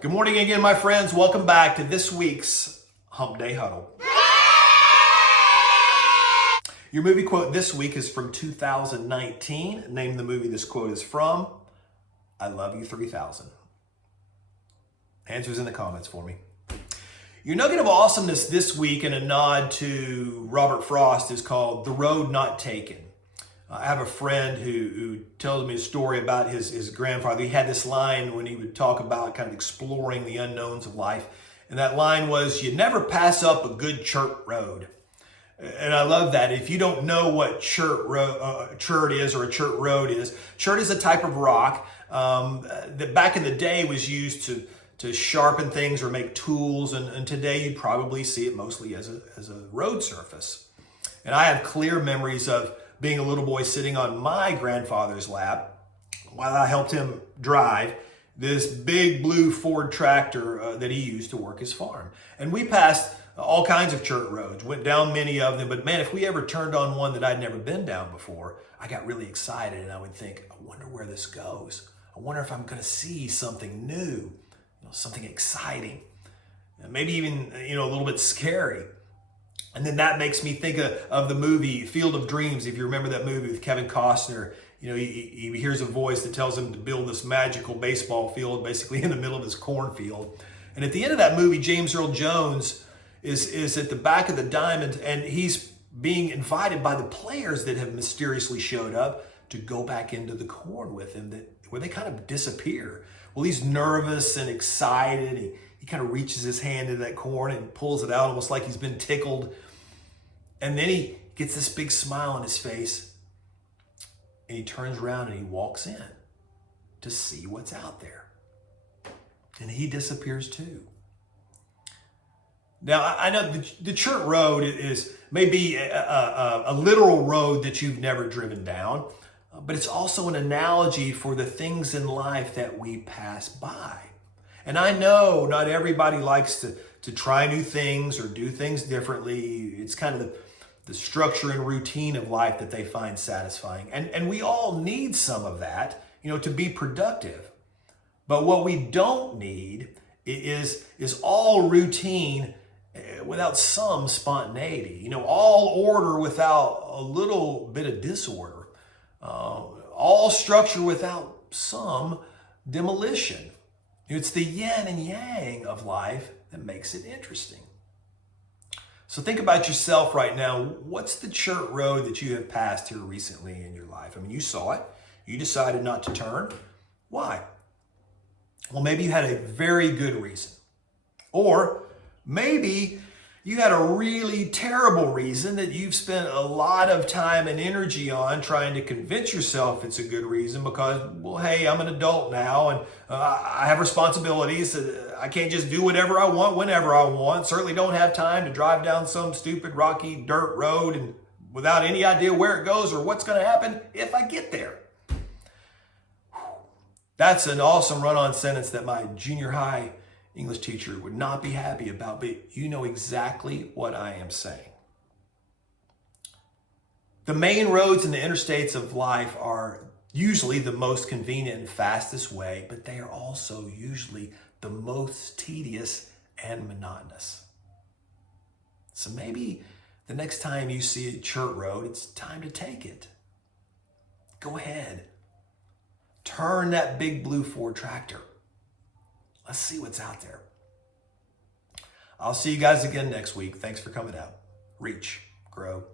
Good morning again, my friends. Welcome back to this week's Hump Day Huddle. Your movie quote this week is from 2019. Name the movie this quote is from. I Love You 3000. Answers in the comments for me. Your nugget of awesomeness this week, in a nod to Robert Frost, is called The Road Not Taken. I have a friend who tells me a story about his grandfather. He had this line when he would talk about kind of exploring the unknowns of life. And that line was, you never pass up a good chert road. And I love that. If you don't know what chert is or a chert road is, chert is a type of rock that back in the day was used to sharpen things or make tools. And today you'd probably see it mostly as a road surface. And I have clear memories of being a little boy sitting on my grandfather's lap while I helped him drive this big blue Ford tractor that he used to work his farm. And we passed all kinds of chert roads, went down many of them, but man, if we ever turned on one that I'd never been down before, I got really excited and I would think, I wonder where this goes. I wonder if I'm gonna see something new, something exciting, maybe even a little bit scary. And then that makes me think of the movie Field of Dreams. If you remember that movie with Kevin Costner, he hears a voice that tells him to build this magical baseball field basically in the middle of his cornfield. And at the end of that movie, James Earl Jones is at the back of the diamond, and he's being invited by the players that have mysteriously showed up to go back into the corn with him, where they kind of disappear. Well, he's nervous and excited. He kind of reaches his hand into that corn and pulls it out almost like he's been tickled. And then he gets this big smile on his face, and he turns around and he walks in to see what's out there. And he disappears too. Now, I know the chert road is maybe a literal road that you've never driven down, but it's also an analogy for the things in life that we pass by. And I know not everybody likes to try new things or do things differently. It's kind of the structure and routine of life that they find satisfying. And we all need some of that, to be productive. But what we don't need is all routine without some spontaneity. All order without a little bit of disorder. All structure without some demolition. It's the yin and yang of life that makes it interesting. So think about yourself right now. What's the chert road that you have passed here recently in your life? I mean, you saw it. You decided not to turn. Why? Well, maybe you had a very good reason. Or maybe you had a really terrible reason that you've spent a lot of time and energy on trying to convince yourself it's a good reason because, well, hey, I'm an adult now and I have responsibilities. I can't just do whatever I want whenever I want. Certainly don't have time to drive down some stupid rocky dirt road and without any idea where it goes or what's going to happen if I get there. That's an awesome run-on sentence that my junior high English teacher would not be happy about, but you know exactly what I am saying. The main roads and the interstates of life are usually the most convenient and fastest way, but they are also usually the most tedious and monotonous. So maybe the next time you see a chert road, it's time to take it. Go ahead. Turn that big blue Ford tractor. Let's see what's out there. I'll see you guys again next week. Thanks for coming out. Reach, grow,